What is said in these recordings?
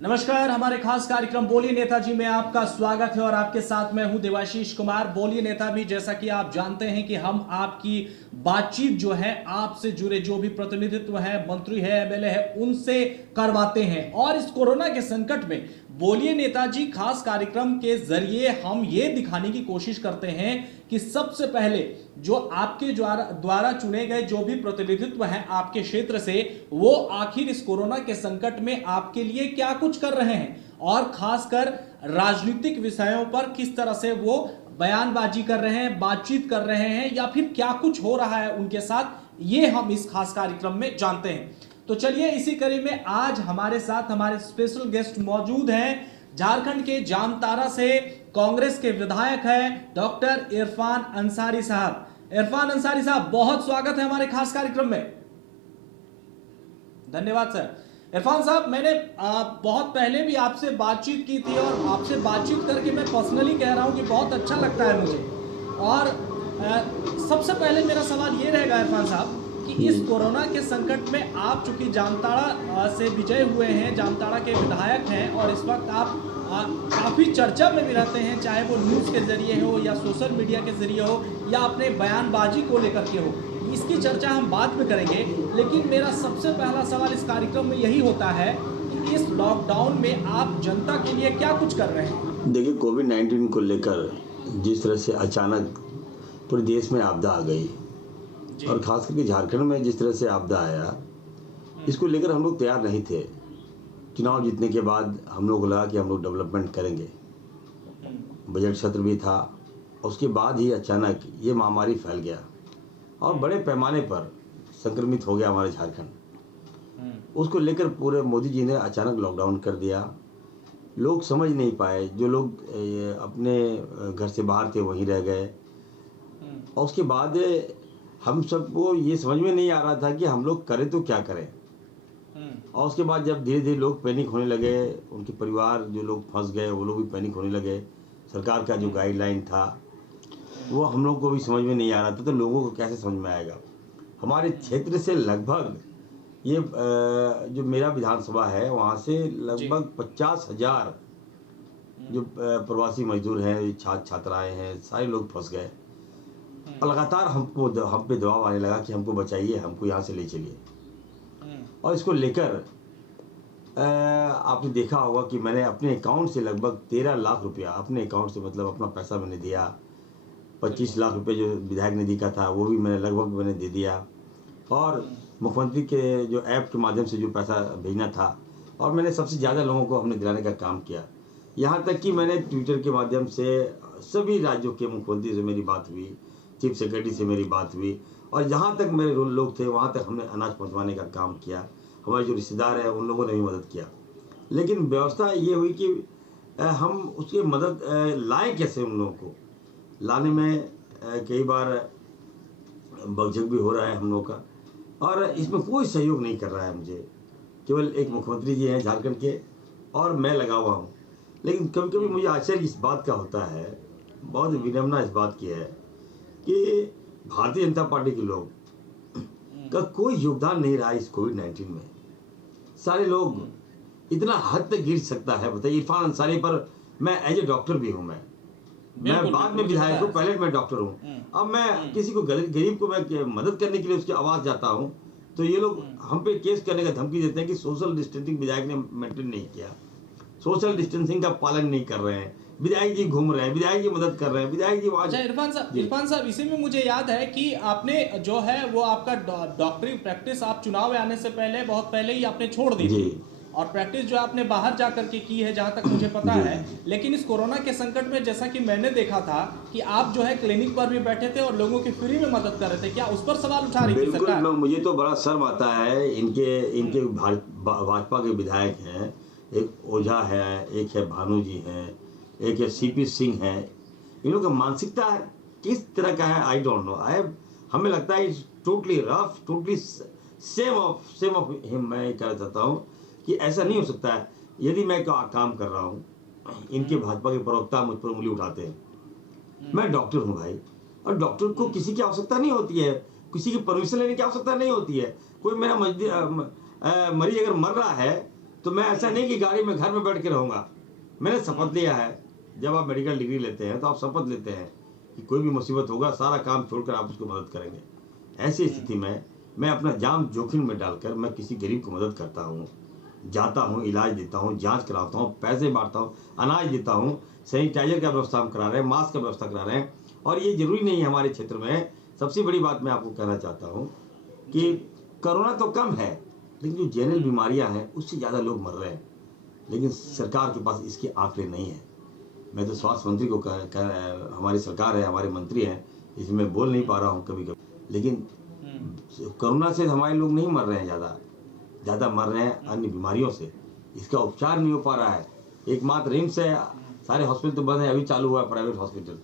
नमस्कार, हमारे खास कार्यक्रम बोलिए नेताजी में आपका स्वागत है और आपके साथ मैं हूं देवाशीष कुमार। बोलिए नेता भी, जैसा कि आप जानते हैं कि हम आपकी बातचीत जो है आपसे जुड़े जो भी प्रतिनिधित्व है, मंत्री है, एमएलए है, उनसे करवाते हैं। और इस कोरोना के संकट में बोलिए नेताजी खास कार्यक्रम के जरिए हम ये दिखाने की कोशिश करते हैं कि सबसे पहले जो आपके द्वारा चुने गए जो भी प्रतिनिधित्व हैं आपके क्षेत्र से, वो आखिर इस कोरोना के संकट में आपके लिए क्या कुछ कर रहे हैं और खासकर राजनीतिक विषयों पर किस तरह से वो बयानबाजी कर रहे हैं, बातचीत कर रहे हैं, या फिर क्या कुछ हो रहा है उनके साथ, ये हम इस खास कार्यक्रम में जानते हैं। तो चलिए, इसी कड़ी में आज हमारे साथ हमारे स्पेशल गेस्ट मौजूद हैं। झारखंड के जामताड़ा से कांग्रेस के विधायक हैं डॉक्टर इरफान अंसारी साहब। इरफान अंसारी साहब, बहुत स्वागत है हमारे खास कार्यक्रम में। धन्यवाद सर। इरफान साहब, मैंने बहुत पहले भी आपसे बातचीत की थी और आपसे बातचीत करके मैं पर्सनली कह रहा हूं कि बहुत अच्छा लगता है मुझे। और सबसे पहले मेरा सवाल ये रहेगा इरफान साहब कि इस कोरोना के संकट में आप चूंकि जामताड़ा से विजय हुए हैं, जामताड़ा के विधायक हैं और इस वक्त आप काफ़ी चर्चा में भी रहते हैं, चाहे वो न्यूज़ के जरिए हो या सोशल मीडिया के जरिए हो या अपने बयानबाजी को लेकर के हो। इसकी चर्चा हम बाद में करेंगे, लेकिन मेरा सबसे पहला सवाल इस कार्यक्रम में यही होता है कि इस लॉकडाउन में आप जनता के लिए क्या कुछ कर रहे हैं? देखिए, कोविड-19 को लेकर जिस तरह से अचानक पूरे देश में आपदा आ गई और ख़ास करके झारखंड में जिस तरह से आपदा आया, इसको लेकर हम लोग तैयार नहीं थे। चुनाव जीतने के बाद हम लोग को लगा कि हम लोग डेवलपमेंट करेंगे, बजट सत्र भी था। उसके बाद ही अचानक ये महामारी फैल गया और बड़े पैमाने पर संक्रमित हो गया हमारे झारखंड। उसको लेकर पूरे मोदी जी ने अचानक लॉकडाउन कर दिया। लोग समझ नहीं पाए, जो लोग अपने घर से बाहर थे वहीं रह गए। और उसके बाद हम सबको ये समझ में नहीं आ रहा था कि हम लोग करें तो क्या करें। और उसके बाद जब धीरे धीरे लोग पैनिक होने लगे, उनके परिवार जो लोग फंस गए वो लोग भी पैनिक होने लगे। सरकार का जो गाइडलाइन था वो हम लोग को भी समझ में नहीं आ रहा था, तो लोगों को कैसे समझ में आएगा। हमारे क्षेत्र से लगभग ये जो मेरा विधानसभा है वहाँ से लगभग 50,000 जो प्रवासी मजदूर हैं, छात्र छात्राएँ हैं, सारे लोग फंस गए। लगातार हम पे दबाव आने लगा कि हमको बचाइए, हमको यहाँ से ले चलिए। और इसको लेकर आपने देखा होगा कि मैंने अपने अकाउंट से लगभग 13 लाख रुपया, अपने अकाउंट से मतलब अपना पैसा मैंने दिया। 25 लाख रुपए जो विधायक निधि का था वो भी मैंने दे दिया। और मुख्यमंत्री के जो ऐप के माध्यम से जो पैसा भेजना था, और मैंने सबसे ज़्यादा लोगों को हमने दिलाने का काम किया। यहाँ तक कि मैंने ट्विटर के माध्यम से सभी राज्यों के मुख्यमंत्री से मेरी बात हुई, चीफ सेक्रेटरी से मेरी बात हुई, और जहाँ तक मेरे लोग थे वहाँ तक हमने अनाज पहुँचवाने का काम किया। हमारे जो रिश्तेदार हैं उन लोगों ने भी मदद किया। लेकिन व्यवस्था ये हुई कि हम उसकी मदद लाएँ कैसे, उन लोगों को लाने में कई बार बकझक भी हो रहा है हम लोग का, और इसमें कोई सहयोग नहीं कर रहा है मुझे। केवल एक मुख्यमंत्री जी हैं झारखंड के और मैं लगा हुआ हूँ। लेकिन कभी कभी मुझे आश्चर्य इस बात का होता है, बहुत विडम्बना इस बात की है कि भारतीय जनता पार्टी के लोग का कोई योगदान नहीं रहा इस कोविड-19 में। सारे लोग इतना हद तक गिर सकता है, बताइए। इरफान अंसारी पर मैं एज ए डॉक्टर भी हूँ, मैं बाद में विधायक हूँ, पहले मैं डॉक्टर हूँ। अब मैं किसी को गरीब को मैं मदद करने के लिए उसकी आवाज़ जाता हूँ, तो ये लोग हम पे केस करने का धमकी देते हैं कि सोशल डिस्टेंसिंग विधायक ने मेंटेन नहीं किया, सोशल डिस्टेंसिंग का पालन नहीं कर रहे हैं, विधायक जी घूम रहे हैं, विधायक जी मदद कर रहे हैं, विधायक जी वहाँ। अच्छा इरफान साहब, इसी में मुझे याद है कि आपने जो है वो आपका डॉक्टरी प्रैक्टिस आप चुनाव आने से पहले, बहुत पहले ही आपने छोड़ दी थी, और प्रैक्टिस जो आपने बाहर जा करके की है जहां तक मुझे पता है। लेकिन इस कोरोना के संकट में जैसा कि मैंने देखा था कि आप जो है क्लिनिक पर भी बैठे थे और लोगों की फ्री में मदद कर रहे थे, क्या उस पर सवाल उठा रही थी सरकार? मुझे तो बड़ा शर्म आता है। इनके भाजपा के विधायक हैं, एक ओझा है, एक है भानु जी हैं, एक है सीपी सिंह है। इन लोगों का मानसिकता किस तरह का है, आई डोंट नो। हमें लगता है it's totally rough, totally same of him. मैं कहना चाहता हूँ कि ऐसा नहीं हो सकता है। यदि मैं काम कर रहा हूँ, इनके भाजपा के प्रवक्ता मुझ पर उंगली उठाते हैं। मैं डॉक्टर हूँ भाई, और डॉक्टर को किसी की आवश्यकता नहीं होती है, किसी की परमिशन लेने की आवश्यकता नहीं होती है। कोई मेरा मरीज अगर मर रहा है तो मैं ऐसा नहीं कि गाड़ी में घर में बैठ के रहूँगा। मैंने शपथ लिया है, जब आप मेडिकल डिग्री लेते हैं तो आप शपथ लेते हैं कि कोई भी मुसीबत होगा सारा काम छोड़कर आप उसको मदद करेंगे। ऐसी स्थिति में मैं अपना जान जोखिम में डालकर मैं किसी गरीब को मदद करता हूँ, जाता हूँ, इलाज देता हूँ, जांच कराता हूँ, पैसे बांटता हूँ, अनाज देता हूँ, सैनिटाइजर का व्यवस्था हम करा रहे हैं, मास्क का व्यवस्था करा रहे हैं। और ये जरूरी नहीं है हमारे क्षेत्र में। सबसे बड़ी बात मैं आपको कहना चाहता हूँ कि कोरोना तो कम है, लेकिन जो जनरल बीमारियां हैं उससे ज़्यादा लोग मर रहे हैं, लेकिन सरकार के पास इसके आंकड़े नहीं है। मैं तो स्वास्थ्य मंत्री को हमारी सरकार है, हमारे मंत्री हैं, इसमें मैं बोल नहीं पा रहा हूँ कभी कभी, लेकिन कोरोना से हमारे लोग नहीं मर रहे हैं, ज़्यादा मर रहे हैं अन्य बीमारियों से। इसका उपचार नहीं हो पा रहा है। एकमात्र रिम्स है, सारे हॉस्पिटल तो बंद है, अभी चालू हुआ है प्राइवेट हॉस्पिटल।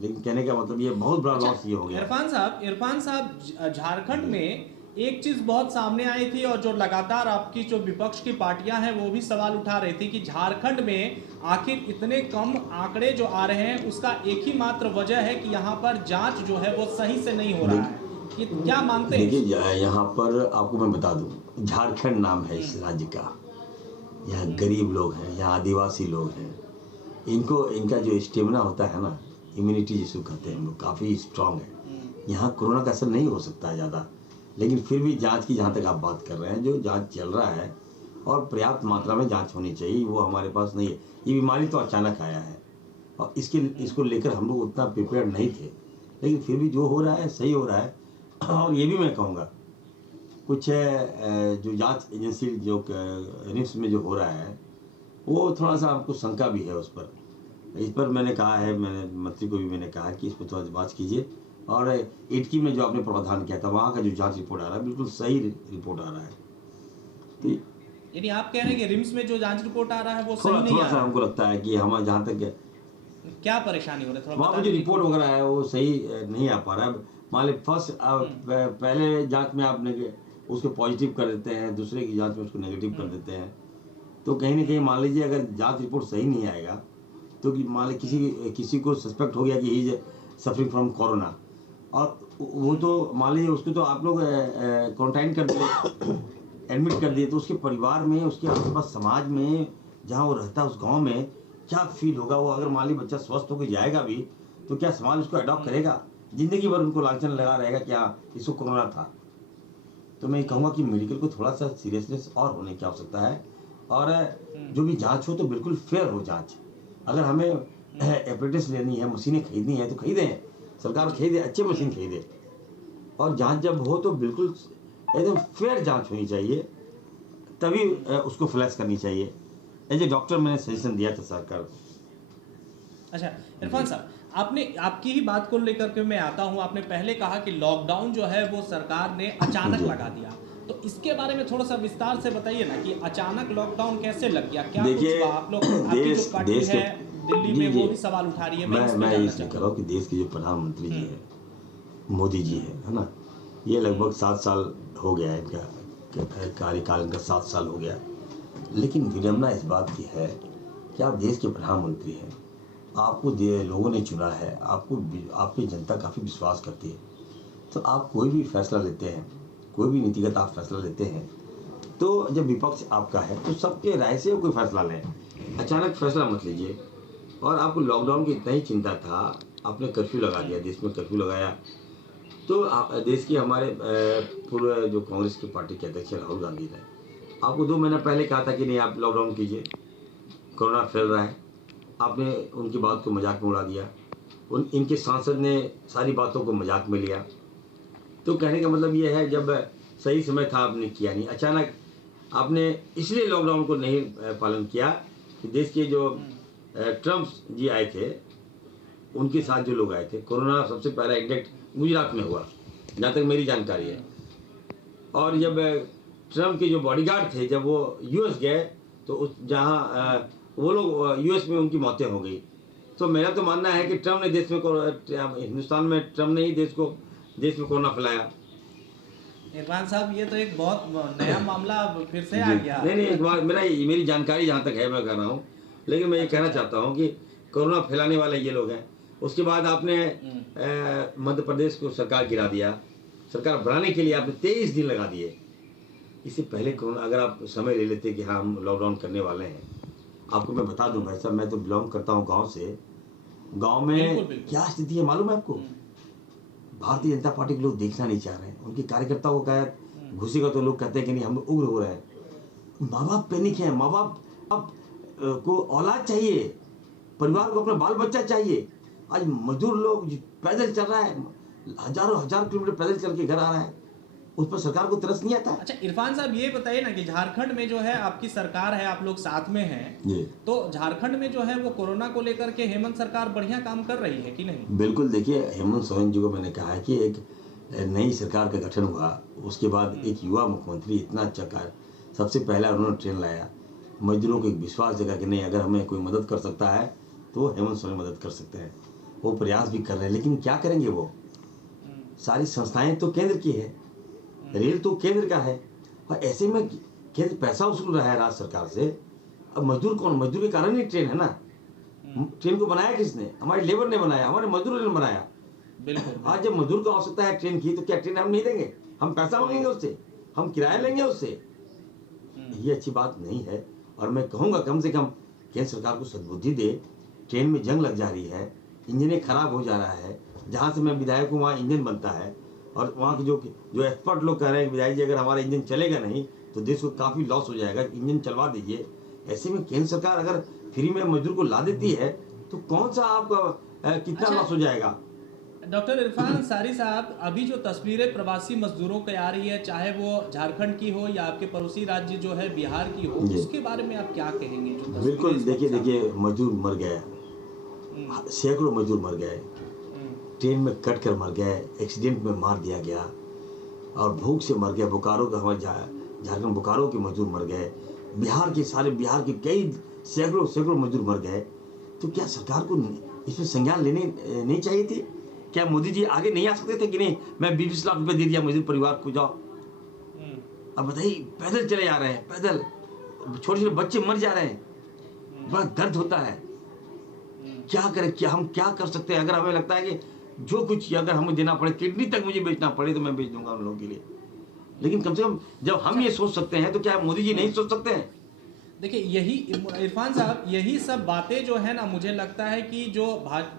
लेकिन कहने का मतलब ये बहुत बड़ा लॉस ये हो गया। इरफान साहब, झारखंड में एक चीज बहुत सामने आई थी और जो लगातार आपकी जो विपक्ष की पार्टियां हैं वो भी सवाल उठा रही थी कि झारखंड में आखिर इतने कम आंकड़े जो आ रहे हैं उसका एक ही मात्र वजह है कि यहाँ पर जांच जो है वो सही से नहीं हो रहा है। ये क्या मानते हैं? देखिए, यहाँ पर आपको मैं बता दूं, झारखंड नाम है इस राज्य का। यहाँ गरीब लोग हैं, यहाँ आदिवासी लोग हैं, इनका जो स्टेमिना होता है ना, इम्यूनिटी जिसको कहते हैं, हम लोग काफ़ी स्ट्रांग है। यहाँ कोरोना का असर नहीं हो सकता है ज़्यादा, लेकिन फिर भी जांच की जहाँ तक आप बात कर रहे हैं, जो जांच चल रहा है और पर्याप्त मात्रा में जांच होनी चाहिए, वो हमारे पास नहीं है। ये बीमारी तो अचानक आया है और इसको लेकर हम लोग उतना प्रिपेयर नहीं थे, लेकिन फिर भी जो हो रहा है सही हो रहा है। और ये भी मैं कहूँगा, कुछ जो जांच एजेंसी जो रिम्स में जो हो रहा है वो थोड़ा सा हमको शंका भी है उस पर। इस पर मैंने कहा है, मैंने मंत्री को भी मैंने कहा कि इस पर थोड़ा जांच कीजिए। और इटकी में जो आपने प्रावधान किया था वहाँ का जो जांच रिपोर्ट आ रहा है बिल्कुल सही रिपोर्ट आ रहा है। तो यानी आप कह रहे हैं कि रिम्स में जो जांच रिपोर्ट आ रहा है वो सही नहीं थोड़ा आ सा रहा है? हमको लगता है कि हम जहाँ तक क्या परेशानी हो रही है थोड़ा वहाँ बता पर जो दीजिए। रिपोर्ट वगैरह है वो सही नहीं आ पा रहा है। मान ली फर्स्ट पहले जांच में आपने उसको पॉजिटिव कर देते हैं, दूसरे की जांच में उसको नेगेटिव कर देते हैं। तो कहीं ना कहीं मान लीजिए अगर जांच रिपोर्ट सही नहीं आएगा तो कि मान लीजिए किसी को सस्पेक्ट हो गया कि he is suffering from corona, और वो तो मान लीजिए उसको तो आप लोग क्वारंटाइन कर दिए, एडमिट कर दिए, तो उसके परिवार में, उसके आसपास समाज में जहाँ वो रहता है उस गांव में क्या फील होगा। वो अगर मान लीजिए बच्चा स्वस्थ होकर जाएगा भी तो क्या समाज उसको अडॉप्ट करेगा? जिंदगी भर उनको लांछन लगा रहेगा कि हाँ इसको कोरोना था। तो मैं ये कहूँगा कि मेडिकल को थोड़ा सा सीरियसनेस और होने की आवश्यकता है, और जो भी जांच हो तो बिल्कुल फेयर हो जांच। अगर हमें एपरेटिस लेनी है, मशीनें खरीदनी है तो खरीदें, सरकार खरीदे, अच्छे मशीन खरीदे, और जांच जब हो तो बिल्कुल एकदम फेयर जांच होनी चाहिए, तभी उसको फ्लैश करनी चाहिए। एज ए डॉक्टर मैंने सजेशन दिया था सरकार। अच्छा इरफान साहब, आपने आपकी ही बात को लेकर के मैं आता हूं। आपने पहले कहा कि लॉकडाउन जो है वो सरकार ने अचानक लगा दिया, तो इसके बारे में थोड़ा सा विस्तार से बताइए ना कि अचानक लॉकडाउन कैसे लग गया, क्या कुछ हुआ? आप लोग, आपकी जो पार्टी है दिल्ली में वो भी सवाल उठा रही है। मैं इसलिए कर रहा हूँ कि देश के जो प्रधानमंत्री जी है, मोदी जी है ना, ये लगभग 7 साल हो गया है इनका कार्यकाल, इनका 7 साल हो गया। लेकिन विडम्बना इस बात की है कि आप देश के प्रधानमंत्री हैं, आपको लोगों ने चुना है, आप पे जनता काफ़ी विश्वास करती है, तो आप कोई भी फैसला लेते हैं, कोई भी नीतिगत आप फैसला लेते हैं, तो जब विपक्ष आपका है तो सबके राय से कोई फैसला लें, अचानक फैसला मत लीजिए। और आपको लॉकडाउन की इतना ही चिंता था, आपने कर्फ्यू लगा दिया, देश में कर्फ्यू लगाया। तो देश के हमारे पूर्व जो कांग्रेस की पार्टी के अध्यक्ष राहुल गांधी ने आपको 2 महीना पहले कहा था कि नहीं आप लॉकडाउन कीजिए, कोरोना फैल रहा है। आपने उनकी बात को मजाक में उड़ा दिया, इनके सांसद ने सारी बातों को मजाक में लिया। तो कहने का मतलब ये है, जब सही समय था आपने किया नहीं, अचानक आपने इसलिए लॉकडाउन को नहीं पालन किया कि देश के जो ट्रम्प जी आए थे, उनके साथ जो लोग आए थे, कोरोना सबसे पहला इंडेक्ट गुजरात में हुआ जहाँ तक मेरी जानकारी है। और जब ट्रम्प के जो बॉडीगार्ड थे, जब वो यूएस गए तो उस जहाँ वो लोग यूएस में उनकी मौतें हो गई। तो मेरा तो मानना है कि ट्रम्प ने देश में, हिंदुस्तान में ट्रम्प ने ही देश में कोरोना फैलाया। इरफान साहब, ये तो एक बहुत नया मामला फिर से आ गया। नहीं, मेरी जानकारी जहाँ तक है मैं कह रहा हूँ, लेकिन मैं ये कहना चाहता हूँ कि कोरोना फैलाने वाले ये लोग हैं। उसके बाद आपने मध्य प्रदेश को सरकार गिरा दिया, सरकार बनाने के लिए आपने 23 दिन लगा दिए। इससे पहले कोरोना अगर आप समय ले लेते कि हाँ हम लॉकडाउन करने वाले हैं, आपको मैं बता दूं भाई साहब, मैं तो बिलोंग करता हूं गांव से। गांव में बिल्कुल बिल्कुल। क्या स्थिति है मालूम है आपको? हम्म, भारतीय जनता पार्टी के लोग देखना नहीं चाह रहे हैं। उनके कार्यकर्ताओं को कहा घुसेगा तो लोग कहते हैं कि नहीं, हम लोग उग्र हो रहे हैं। माँ बाप पैनिक है। माँ बाप को औलाद चाहिए, परिवार को अपना बाल बच्चा चाहिए। आज मजदूर लोग पैदल चल रहा है, हजारों हजार किलोमीटर पैदल चल के घर आ रहा है, उस पर सरकार को तरस नहीं आता है। अच्छा इरफान साहब ये बताइए ना कि झारखंड में जो है आपकी सरकार है, आप लोग साथ में हैं, जी तो झारखंड में जो है वो कोरोना को लेकर के हेमंत सरकार बढ़िया काम कर रही है कि नहीं? बिल्कुल। देखिए हेमंत सोरेन जी को मैंने कहा है कि एक नई सरकार का गठन हुआ, उसके बाद एक युवा मुख्यमंत्री इतना अच्छा कार्य, सबसे पहला उन्होंने ट्रेन लाया, मजदूरों को एक विश्वास जगा कि नहीं अगर हमें कोई मदद कर सकता है तो हेमंत सोरेन मदद कर सकते हैं। वो प्रयास भी कर रहे हैं, लेकिन क्या करेंगे वो? सारी संस्थाएं तो केंद्र की है, रेल तो केंद्र का है, और ऐसे में केंद्र पैसा वसूल रहा है राज्य सरकार से। अब मजदूर कौन? मजदूर के कारण ही ट्रेन है ना। ट्रेन को बनाया किसने? हमारे लेबर ने बनाया, हमारे मजदूरों ने बनाया। बिल्कुल। आज जब मजदूर को आवश्यकता है ट्रेन की, तो क्या ट्रेन हम नहीं देंगे? हम पैसा मांगेंगे उससे, हम किराया लेंगे उससे? ये अच्छी बात नहीं है। और मैं कहूँगा कम से कम केंद्र सरकार को सद्बुद्धि दे। ट्रेन में जंग लग जा रही है, इंजन खराब हो जा रहा है। जहाँ से मैं विधायक हूँ वहाँ इंजन बनता है, और वहाँ के जो एक्सपर्ट लोग कह रहे हैं विधायक जी अगर हमारा इंजन चलेगा नहीं तो देश को काफ़ी लॉस हो जाएगा, इंजन चलवा दीजिए। ऐसे में केंद्र सरकार अगर फ्री में मजदूर को ला देती है तो कौन सा आपका कितना लॉस हो जाएगा? डॉक्टर इरफान अंसारी साहब, अभी जो तस्वीरें प्रवासी मजदूरों की आ रही है, चाहे वो झारखंड की हो या आपके पड़ोसी राज्य जो है बिहार की हो, जी। उसके बारे में आप क्या कहेंगे? जो तस्वीरें बिल्कुल। इस वक्त देखिए मजदूर मर गए, सैकड़ों मजदूर मर गए, ट्रेन में कट कर मर गए, एक्सीडेंट में मार दिया गया, और भूख से मर गए। बोकारो का हमारे झारखंड बोकारो के मजदूर मर गए, बिहार के कई सैकड़ों मजदूर मर गए। तो क्या सरकार को इसमें संज्ञान लेने नहीं चाहिए थी? क्या मोदी जी आगे नहीं आ सकते थे कि नहीं मैं 20 लाख रुपए दे दिया मजदूर परिवार को, जाओ। अब बताइए पैदल चले जा रहे हैं, पैदल छोटे छोटे बच्चे मर जा रहे हैं, बड़ा दर्द होता है। क्या करें? क्या हम क्या कर सकते हैं? अगर हमें लगता है कि जो कुछ अगर हमें देना पड़े, किडनी तक मुझे बेचना पड़े तो मैं बेच दूंगा उन लोगों के लिए। लेकिन कम से कम जब हम ये सोच सकते हैं तो क्या मोदी जी नहीं सोच सकते हैं? देखिए यही इरफान साहब, यही सब बातें जो है ना, मुझे लगता है कि जो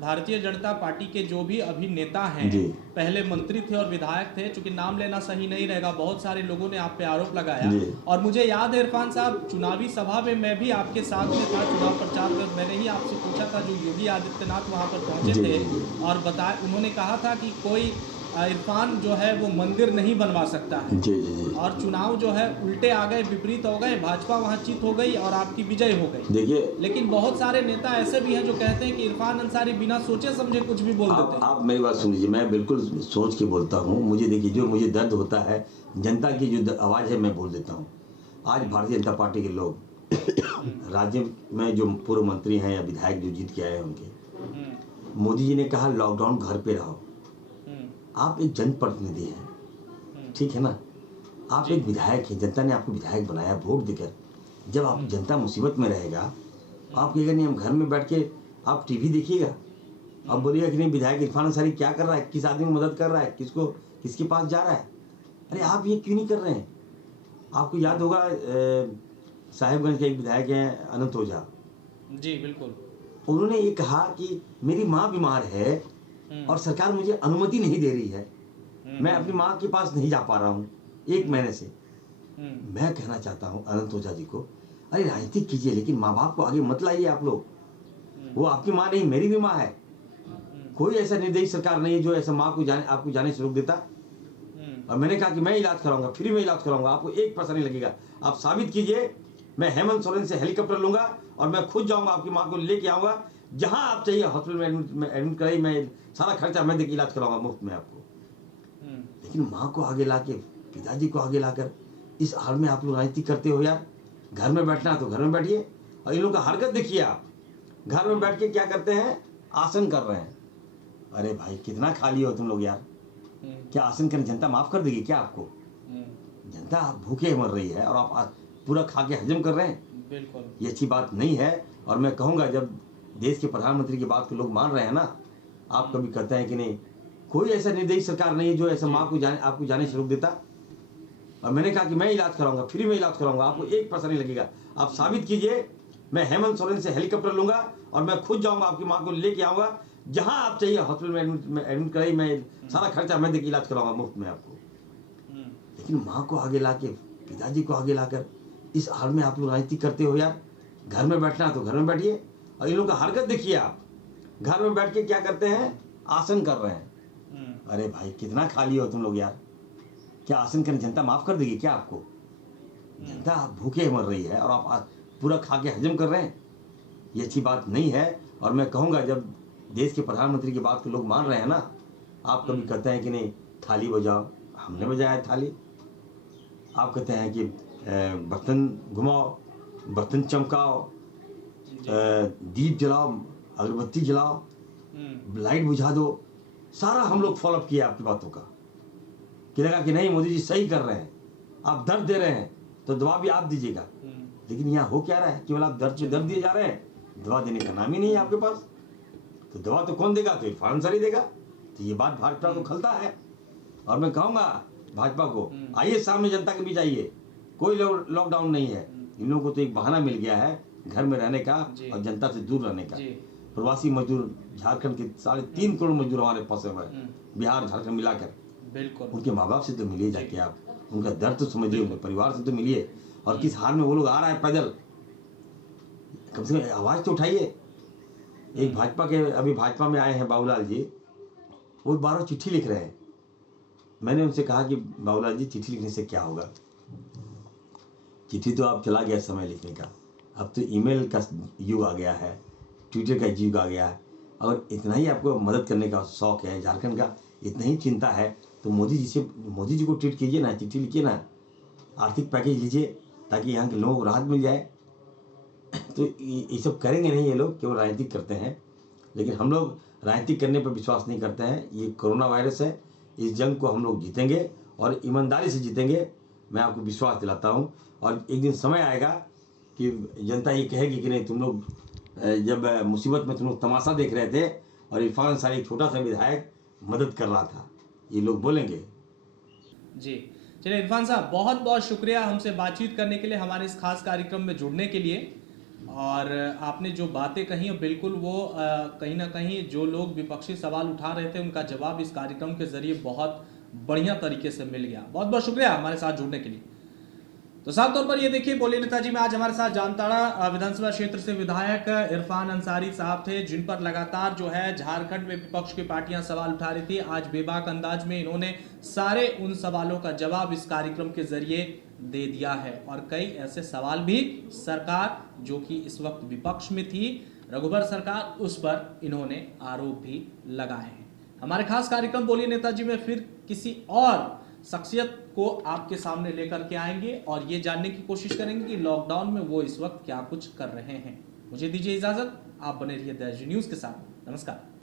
भारतीय जनता पार्टी के जो भी अभी नेता हैं, जी। पहले मंत्री थे और विधायक थे, चूंकि नाम लेना सही नहीं रहेगा, बहुत सारे लोगों ने आप पे आरोप लगाया। जी। और मुझे याद है इरफान साहब, चुनावी सभा में मैं भी आपके साथ में था, चुनाव प्रचार में मैंने ही आपसे पूछा था, जो योगी आदित्यनाथ वहाँ पर पहुँचे जी, थे, जी। और उन्होंने कहा था कि कोई इरफान जो है वो मंदिर नहीं बनवा सकता है। जी जी जी। और चुनाव जो है उल्टे आ गए, विपरीत हो गए, भाजपा वहां जीत हो गई और आपकी विजय हो गई। देखिए लेकिन बहुत सारे नेता ऐसे भी हैं जो कहते हैं कि इरफान अंसारी बिना सोचे समझे कुछ भी बोल देते हैं। आप मेरी बात सुन लीजिए, मैं बिल्कुल सोच के बोलता हूँ। मुझे देखिए जो मुझे दर्द होता है, जनता की जो आवाज़ है मैं बोल देता हूँ। आज भारतीय जनता पार्टी के लोग राज्य में जो पूर्व मंत्री हैं या विधायक जो जीत के आए हैं उनके, मोदी जी ने कहा लॉकडाउन घर पे रहो। आप एक जनप्रतिनिधि हैं, ठीक है ना? आप एक विधायक हैं, जनता ने आपको विधायक बनाया वोट देकर। जब आप जनता मुसीबत में रहेगा, आप कहेगा नहीं हम घर में बैठ के आप टीवी देखिएगा, आप बोलिएगा कि नहीं विधायक इरफान अंसारी क्या कर रहा है, किस आदमी की मदद कर रहा है, किसके पास जा रहा है। अरे आप ये क्यों नहीं कर रहे हैं? आपको याद होगा साहिबगंज के एक विधायक हैं अनंत ओझा, जी बिल्कुल। उन्होंने ये कहा कि मेरी माँ बीमार है और सरकार मुझे अनुमति नहीं दे रही है, मैं अपनी माँ के पास नहीं जा पा रहा हूँ 1 महीने से। मैं कहना चाहता हूँ अनंत ओझा जी को, अरे राजनीति कीजिए लेकिन माँ बाप को आगे मत लाइए आप लोग। वो आपकी माँ नहीं, मेरी भी माँ है। कोई ऐसा निर्दयी सरकार नहीं है जो ऐसा माँ को आपको जाने से रोक देता। और मैंने कहा कि मैं इलाज कराऊंगा, फ्री में इलाज कराऊंगा, आपको 1 पैसा नहीं लगेगा। आप साबित कीजिए, मैं हेमंत सोरेन से हेलीकॉप्टर लूंगा और मैं खुद जाऊंगा, आपकी माँ को लेके आऊंगा, जहां आप चाहिए हॉस्पिटल में एडमिट कराइए, मैं सारा खर्चा मैं देकर इलाज कराऊंगा मुफ्त में आपको। लेकिन माँ को आगे लाके, पिताजी को आगे लाकर इस हाल में आप लोग राजनीति करते हो यार। घर में बैठना तो घर में बैठिए। और इन लोगों का हरकत देखिए, आप घर में बैठ के क्या करते हैं, आसन कर रहे हैं। अरे भाई कितना खाली हो तुम लोग यार, क्या आसन करें? जनता माफ कर देगी क्या आपको? जनता भूखे मर रही है और आप पूरा खा के हजम कर रहे हैं। बिल्कुल ये अच्छी बात नहीं है। और मैं कहूँगा जब देश के प्रधानमंत्री की बात को लोग मान रहे हैं ना, आप कभी कहते हैं कि नहीं कोई ऐसा निर्दयी सरकार नहीं है जो ऐसा माँ को आपको जाने से रोक देता। और मैंने कहा कि मैं इलाज कराऊंगा, फ्री में इलाज कराऊंगा, आपको एक पैसा नहीं लगेगा। आप साबित कीजिए, मैं हेमंत सोरेन से हेलीकॉप्टर लूंगा और मैं खुद जाऊंगा, आपकी माँ को लेके आऊंगा, जहां आप चाहिए हॉस्पिटल में एडमिट कराई, मैं सारा खर्चा मैं देके इलाज कराऊंगा मुफ्त में आपको। लेकिन माँ को आगे लाके, पिताजी को आगे लाकर इस हाल में आप लोग राजनीति करते हो यार। घर में बैठना है तो घर में बैठिए। और इन लोगों का हरकत देखिए आप, घर में बैठ के क्या करते हैं, आसन कर रहे हैं। अरे भाई कितना खाली हो तुम लोग यार, क्या आसन करें जनता माफ कर देगी क्या आपको? जनता भूखे मर रही है और आप पूरा खा के हजम कर रहे हैं, ये अच्छी बात नहीं है। और मैं कहूँगा, जब देश के प्रधानमंत्री की बात को लोग मान रहे हैं ना, आप कभी कहते हैं कि नहीं थाली बजाओ, हमने बजाया है थाली। आप कहते हैं कि बर्तन घुमाओ, बर्तन चमकाओ, दीप जलाओ, अगरबत्ती जलाओ, लाइट बुझा दो, सारा हम लोग फॉलो किया आपकी बातों का। कि लगा कि नहीं मोदी जी सही कर रहे हैं, आप दर्द दे रहे हैं तो दवा भी आप दीजिएगा। लेकिन यहाँ हो क्या रहा है, केवल आप दर्द पे दर्द दिए जा रहे हैं, दवा देने का नाम ही नहीं है आपके पास। तो दवा तो कौन देगा, तो इरफान अंसारी देगा। तो ये बात भाजपा को खलता है। और मैं कहूँगा भाजपा को, आइए सामने जनता के बीच आइए, कोई लॉकडाउन नहीं है। इन लोगों को तो एक बहाना मिल गया है घर में रहने का और जनता से दूर रहने का। प्रवासी मजदूर झारखंड के 3.5 करोड़ मजदूर हमारे फंसे हुए हैं, बिहार झारखंड मिलाकर। बिल्कुल, उनके माँ बाप से तो मिलिए जाके, आप उनका दर्द तो समझिए, उनके परिवार से तो मिलिए। और किस हाल में वो लोग आ रहा है पैदल, कम से कम आवाज़ तो उठाइए। एक भाजपा के, अभी भाजपा में आए हैं बाबूलाल जी, वो 12 चिट्ठी लिख रहे हैं। मैंने उनसे कहा कि बाबूलाल जी चिट्ठी लिखने से क्या होगा, चिट्ठी तो आप चला गया समय लिखने का, अब तो ईमेल का युग आ गया है, ट्विटर का युग आ गया है। अगर इतना ही आपको मदद करने का शौक़ है, झारखंड का इतना ही चिंता है, तो मोदी जी को ट्वीट कीजिए ना, चिट्ठी लिखिए ना, आर्थिक पैकेज लीजिए ताकि यहाँ के लोगों को राहत मिल जाए। तो ये सब करेंगे नहीं, ये लोग केवल राजनीति करते हैं। लेकिन हम लोग राजनीति करने पर विश्वास नहीं करते हैं। ये कोरोना वायरस है, इस जंग को हम लोग जीतेंगे और ईमानदारी से जीतेंगे, मैं आपको विश्वास दिलाता हूँ। और एक दिन समय आएगा कि जनता ये कहेगी कि नहीं, तुम लोग जब मुसीबत में तुम लोग तमाशा देख रहे थे और इरफान अंसारी छोटा सा विधायक मदद कर रहा था, ये लोग बोलेंगे। जी चलिए इरफान साहब, बहुत बहुत शुक्रिया हमसे बातचीत करने के लिए, हमारे इस खास कार्यक्रम में जुड़ने के लिए। और आपने जो बातें कही बिल्कुल वो कहीं ना कहीं जो लोग विपक्षी सवाल उठा रहे थे उनका जवाब इस कार्यक्रम के जरिए बहुत बढ़िया तरीके से मिल गया। बहुत बहुत शुक्रिया हमारे साथ जुड़ने के लिए। तो साफ तौर पर ये देखिए, बोलिए नेताजी में आज हमारे साथ जामताड़ा विधानसभा क्षेत्र से विधायक इरफान अंसारी साहब थे, जिन पर लगातार जो है झारखंड में विपक्ष की पार्टियां सवाल उठा रही थी। आज बेबाक अंदाज में इन्होंने सारे उन सवालों का जवाब इस कार्यक्रम के जरिए दे दिया है। और कई ऐसे सवाल भी सरकार जो कि इस वक्त विपक्ष में थी, रघुबर सरकार, उस पर इन्होंने आरोप भी लगाए हैं। हमारे खास कार्यक्रम बोलिए नेताजी में फिर किसी और शख्सियत को आपके सामने लेकर के आएंगे और ये जानने की कोशिश करेंगे कि लॉकडाउन में वो इस वक्त क्या कुछ कर रहे हैं। मुझे दीजिए इजाजत, आप बने रहिए द एज न्यूज़ के साथ। नमस्कार।